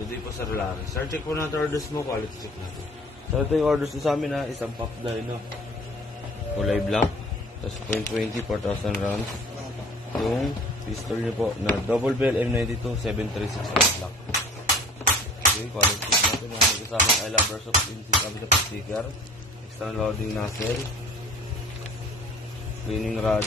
Good day po Sir Larry. Sir, check po natin orders mo, quality check natin. So ito yung orders ko sa amin ha, isang pop dyno. Kulay black. Tapos 0.20, 4,000 rounds. Yung pistol nyo po na double bell M92 736 black. Okay, quality check natin. May kasama I love Burst of Inti kami sa sticker. External loading nozzle. Cleaning rod.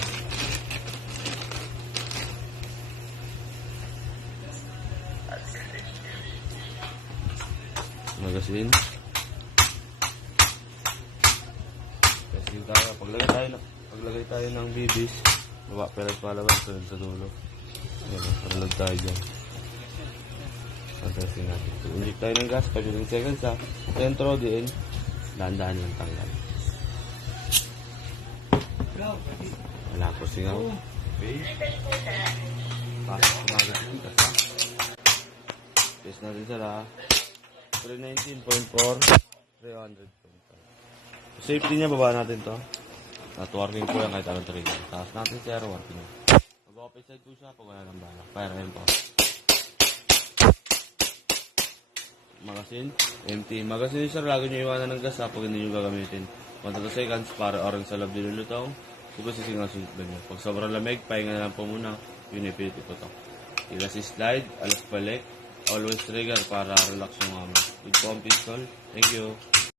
Magazine. Kasi tayo, paglagay tayo ng bibis, baba pelat palabas sa dulo. Ayan, paralog tayo dyan. Pagkasin natin. Inject tayo ng gas, 15 seconds ha. Sentro din, dahan-dahan lang tanggal. Wala ko singaw. Okay. Pasok sa magazine. Test natin sila. 319.4 300.5. Safety niya, baba natin to. At working po yan kahit anong trigger. Taas natin si Aero, working niya. Mag-open side po siya pag wala ng bala. Fire and po. Magazine, empty. Magazine sir, lagi nyo iwanan ng gas ha pag hindi nyo gagamitin. 1 to 2 seconds para orange sa lab nilulutaw. Sugo sisingaw sunod nyo. Pag sobrang lamig, pahinga na lang po muna. Yun ipilit po to. Ila si slide, alas balik. Always trigger para relax yung mama. With pump pistol. Thank you.